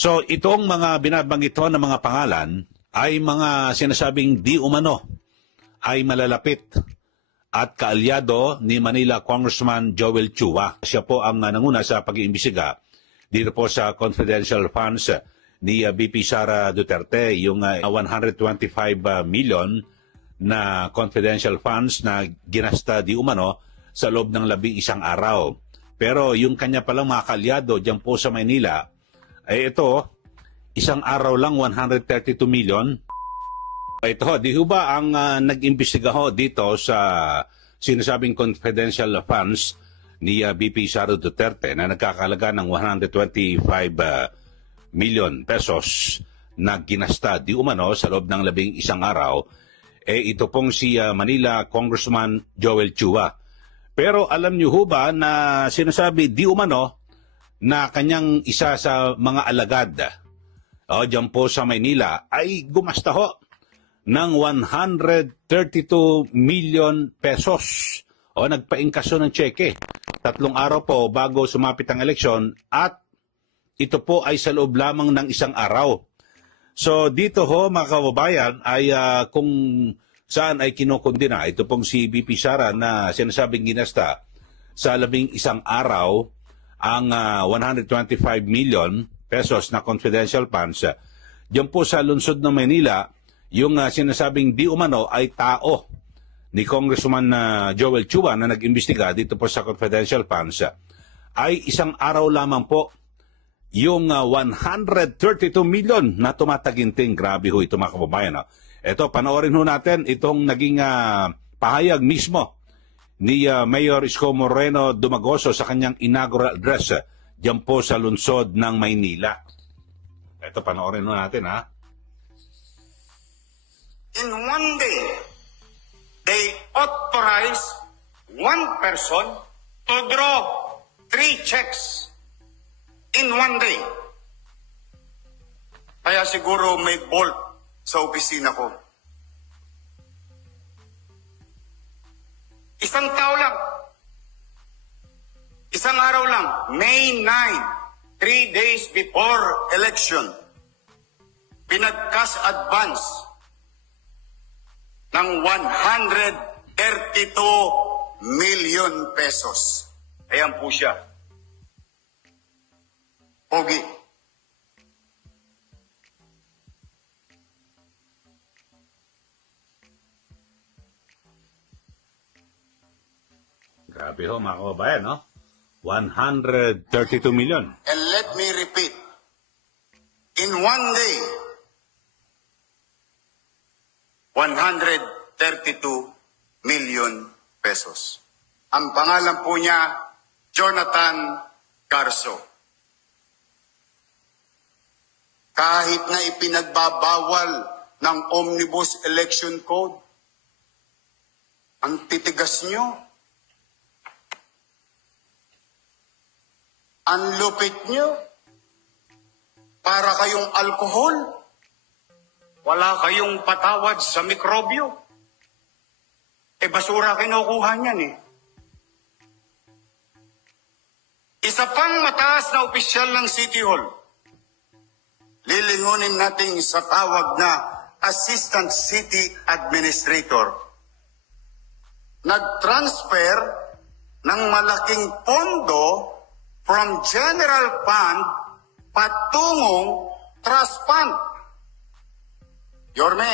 So itong mga binabanggit ho ng mga pangalan ay mga sinasabing di umano ay malalapit at kaalyado ni Manila Congressman Joel Chua. Siya po ang nanguna sa pag-iimbestiga dito po sa confidential funds ni VP Sara Duterte, yung 125 million na confidential funds na ginasta di umano sa loob ng 11 araw. Pero yung kanya palang mga kaalyado dyan po sa Maynila, ay ito, isang araw lang 132 million. Ito, di ho ba ang nag-imbestiga ho dito sa sinasabing confidential funds ni VP Sara Duterte na nagkakalaga ng 125 million pesos na ginasta di umano sa loob ng 11 araw, ito pong si Manila Congressman Joel Chua. Pero alam niyo ho ba na sinasabi di umano na kanyang isa sa mga alagad dyan po sa Maynila ay gumasta ho ng 132 million pesos. Nagpaingkaso ng tseke. 3 araw po bago sumapit ang eleksyon at ito po ay sa loob lamang ng 1 araw. So dito ho mga kababayan ay kung saan ay kinukundina ito pong si VP Sara na sinasabing ginasta sa 11 araw ang 125 million pesos na confidential funds. Diyan po sa lungsod ng Manila, yung sinasabing di umano ay tao ni Congressman Joel Chua na nag-imbestiga dito po sa confidential funds ay 1 araw lamang po yung 132 million na tumataginting. Grabe ho ito mga kababayan. Ito, panoorin ho natin itong naging pahayag mismo ni Mayor Isko Moreno Dumagoso sa kanyang inaugural address dyan po sa lungsod ng Maynila. Ito, panoorin ho natin In one day, they authorize one person to draw 3 checks in one day. Kaya siguro may bolt sa opisina ko. Isang tao lang. Isang araw lang. May 9, 3 days before election, pinag-cash advance ng 132 million pesos. Ayan po siya. Pogi. Grabe ho mga kababayan, no? 132 million. And let me repeat, in one day, 132 million pesos. Ang pangalan po niya, Jonathan Garso. Kahit na ipinagbabawal ng Omnibus Election Code, ang titigas nyo, ang lupit nyo, para kayong alkohol, wala kayong patawad sa mikrobyo. Basura kinukuha niyan Isa pang mataas na opisyal ng City Hall, lilingunin natin sa tawag na Assistant City Administrator. Nag-transfer ng malaking pondo from General Fund patungong Trust Fund. Yorme,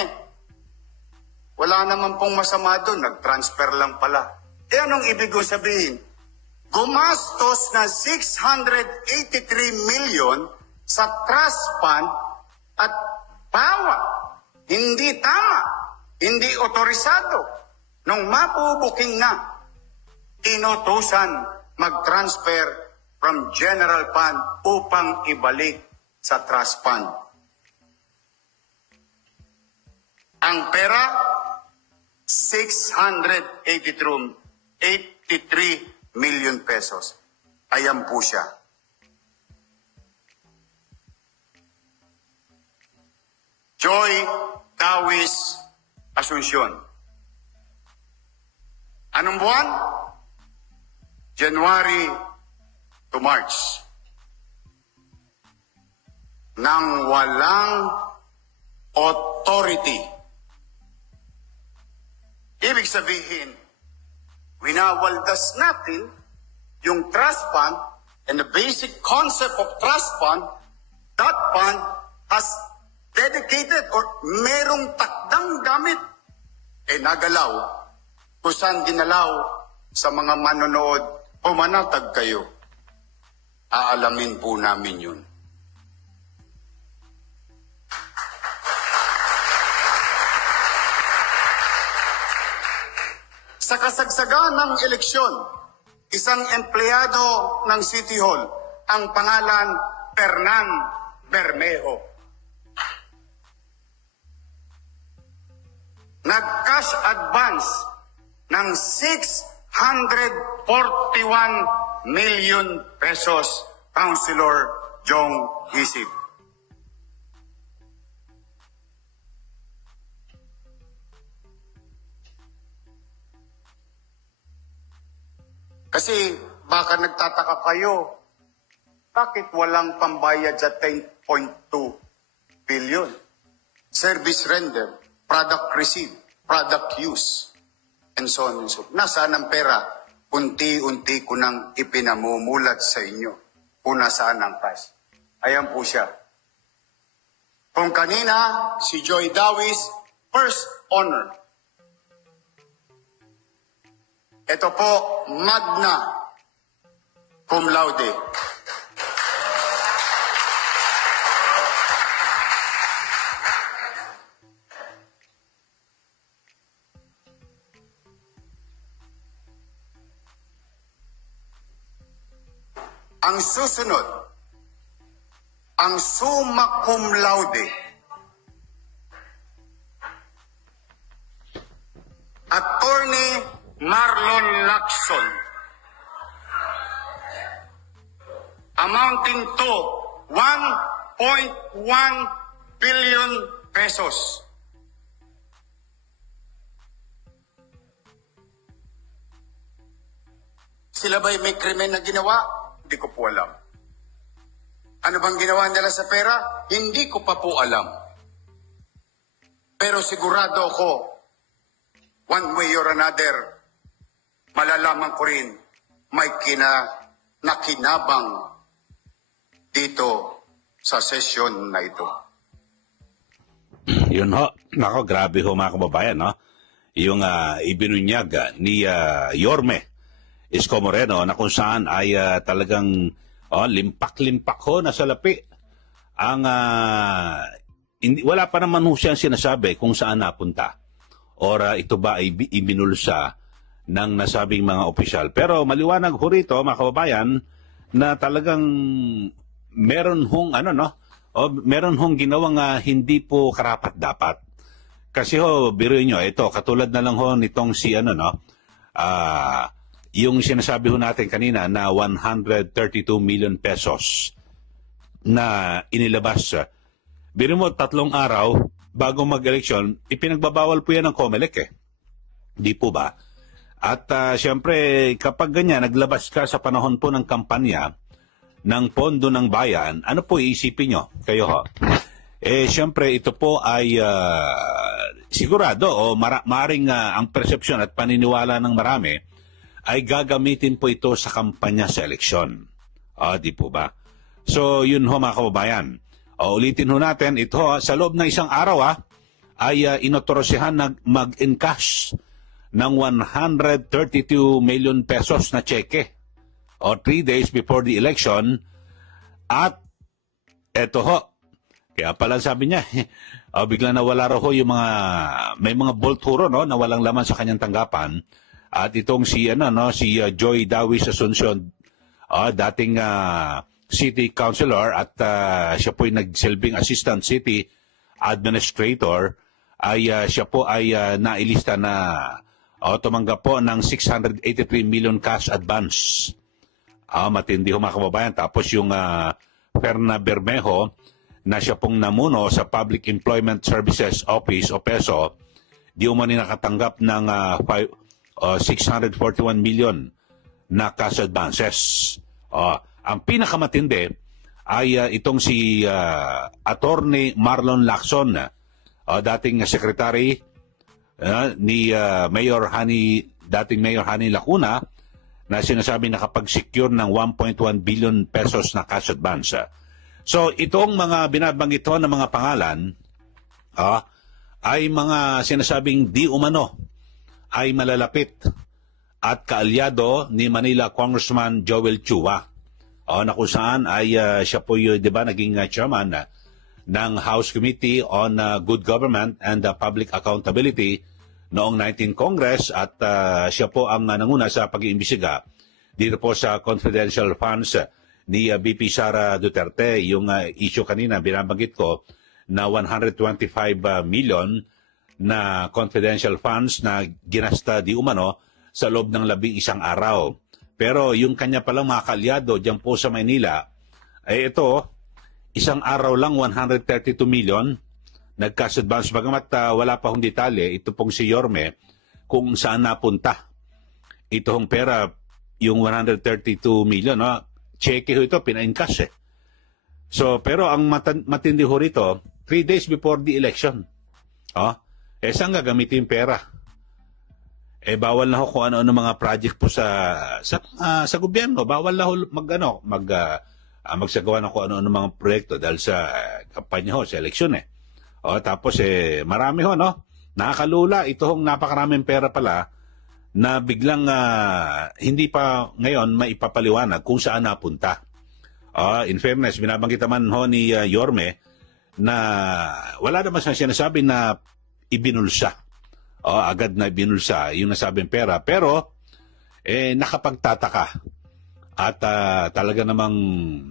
wala naman pong masama doon, nag-transfer lang pala. Anong ibig ko sabihin? Gumastos na 683 million sa trust fund at bawa, hindi tama, hindi otorisado. Nung mapubuking na, inutusan mag-transfer from general fund upang ibalik sa trust fund. Ang pera, 683 million pesos. Ayan po siya. Joy Dawis Asuncion. Anong buwan? January to March. ng walang authority. Ibig sabihin, winawaldas natin yung trust fund and the basic concept of trust fund. That fund has dedicated or merong takdang gamit nagalaw kung saan ginalaw sa mga manonood o manatag kayo. Aalamin po namin yun. Sa kasagsagan ng eleksyon, isang empleyado ng City Hall, ang pangalan Fernan Bermejo, nag-cash advance ng 641 million pesos, Councilor Jong Isip. Kasi baka nagtataka kayo, bakit walang pambayad sa 10.2 billion? Service render, product receive, product use, and so on and so forth. Nasaan ang pera? Unti-unti ko nang ipinamumulat sa inyo kung nasaan ang cash. Ayan po siya. Kung kanina, si Joy Dawis, first honor. Ito po, magna cum laude. Ang susunod, ang summa cum laude. Attorney Marlon Lacson, amounting to 1.1 billion pesos. Sila ba'y may krimen na ginawa? Hindi ko po alam. Ano bang ginawa nila sa pera? Hindi ko pa po alam. Pero sigurado ako, one way or another, malalaman ko rin may nakinabang dito sa session na ito. Yun ho. Nako, grabe ho mga kababayan, no? Yung ibinunyag ni Yorme Isko Moreno na kung saan ay talagang limpak-limpak ho na salapi. Ang wala pa naman ho siyang sinasabi kung saan napunta. Or ito ba ay ibinulsa ng nasabing mga opisyal. Pero maliwanag ho rito, mga kababayan, na talagang meron hong meron hong ginawang hindi po karapat-dapat. Kasi ho, biruin nyo, ito, katulad na lang ho nitong si yung sinasabi ho natin kanina na 132 million pesos na inilabas. Biruin mo, 3 araw bago mag-eleksyon, ipinagbabawal po yan ng COMELEC eh. Di po ba? At siyempre, kapag ganyan, naglabas ka sa panahon po ng kampanya ng pondo ng bayan, ano po iisipin nyo? Kayo ho? Siyempre, ito po ay sigurado o maaring ang persepsyon at paniniwala ng marami ay gagamitin po ito sa kampanya sa eleksyon. Di po ba? So, yun ho mga kababayan. Ulitin ho natin, ito sa loob ng isang araw ay inotorosihan na mag-encash ng 132 million pesos na cheque 3 days before the election. At eto ho, kaya pala sabi niya, bigla nawala raw ho yung may mga bolt huro na walang laman sa kanyang tanggapan. At itong si Joy Dawis Asuncion, dating city councilor at siya po ay nagsilbing assistant city administrator, ay siya po ay nailista na tumanggap po ng 683 million cash advance. Matindi ho mga kababayan. Tapos yung Fernan Bermejo, na siya pong namuno sa Public Employment Services Office o PESO, di umani nakatanggap ng 641 million na cash advances. Ang pinakamatindi ay itong si Attorney Marlon Lacson, dating secretary ni dating Mayor Hani Lacuna, na sinasabi nakapag-secure ng 1.1 billion pesos na cash advance. So itong mga binabanggit ho ng mga pangalan ay mga sinasabing di umano ay malalapit at kaalyado ni Manila Congressman Joel Chua, na kung saan ay siya po yung, di ba, naging chairman ng House Committee on Good Government and Public Accountability noong 19th Congress, at siya po ang nanguna sa pag-iimbestiga dito po sa confidential funds ni VP Sara Duterte, yung issue kanina binabanggit ko na 125 million na confidential funds na ginasta di umano sa loob ng 11 araw. Pero yung kanya palang mga kaalyado dyan po sa Maynila, ay ito, isang araw lang 132 million nag-cash advance. Bagamat wala pa hong detalye, ito pong si Yorme, kung saan napunta ito hong pera, yung 132 million, cheque ho ito, pina-encash . So, pero ang matindi ho rito, 3 days before the election, saan gagamitin yung pera? Bawal na ho kung ano-ano mga project po sa gobyerno. Bawal na ho magsagawa ng kung ano-ano mga proyekto dahil sa kampanya ho, sa eleksyon . Tapos marami ho, nakakalula, ito hong napakaraming pera pala na biglang hindi pa ngayon maipapaliwanag kung saan napunta. In fairness, binabanggit naman ho ni Yorme na wala naman siya sinasabi na ibinulsa. Agad na ibinulsa yung nasabing pera. Pero nakapagtataka at talaga namang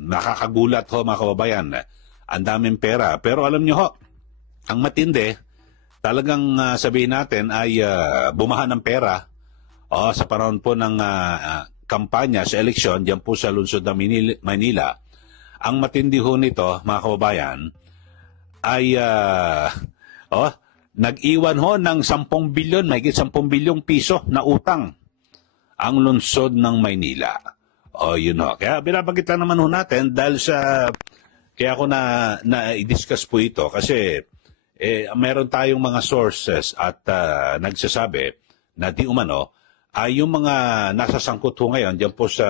nakakagulat ho, mga kababayan. Ang daming pera. Pero alam nyo ho, ang matindi, talagang sabihin natin ay bumahan ng pera sa panahon po ng kampanya sa eleksyon diyan po sa lungsod ng Manila. Ang matindi ho nito, mga kababayan, ay nag-iwan ho ng 10 bilyon, mahigit 10 bilyong piso na utang ang lungsod ng Maynila. Yun ho. Kaya binabanggit lang naman ho natin dahil sa, kaya ako na-discuss po ito kasi meron tayong mga sources at nagsasabi na di umano ay yung mga nasasangkot ho ngayon diyan po sa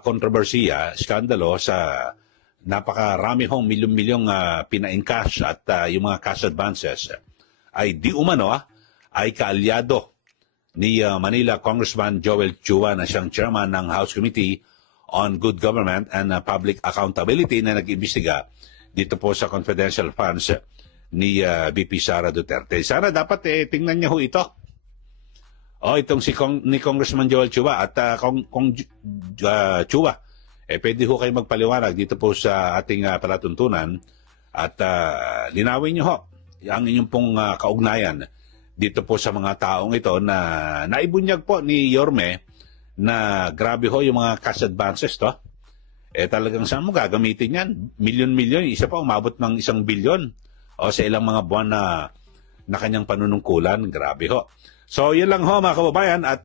kontrobersiya, skandalo sa napakarami hong milyong-milyong pina-encash at yung mga cash advances ay di umano ay kaalyado ni Manila Congressman Joel Chua na siyang chairman ng House Committee on Good Government and Public Accountability na nag-imbestiga dito po sa confidential funds ni VP Sara Duterte. Sana dapat tingnan niya ho ito. Itong ni Congressman Joel Chua at Kong Chua, pwede ho kayo magpaliwanag dito po sa ating palatuntunan at linawin niyo ho ang inyong pong kaugnayan dito po sa mga taong ito na naibunyag po ni Yorme na grabe ho yung mga cash advances to. Talagang saan mo gagamitin yan? Milyon-milyon, isa pa umabot ng 1 bilyon sa ilang mga buwan na kanyang panunungkulan. Grabe ho. So, yun lang ho, mga kababayan, at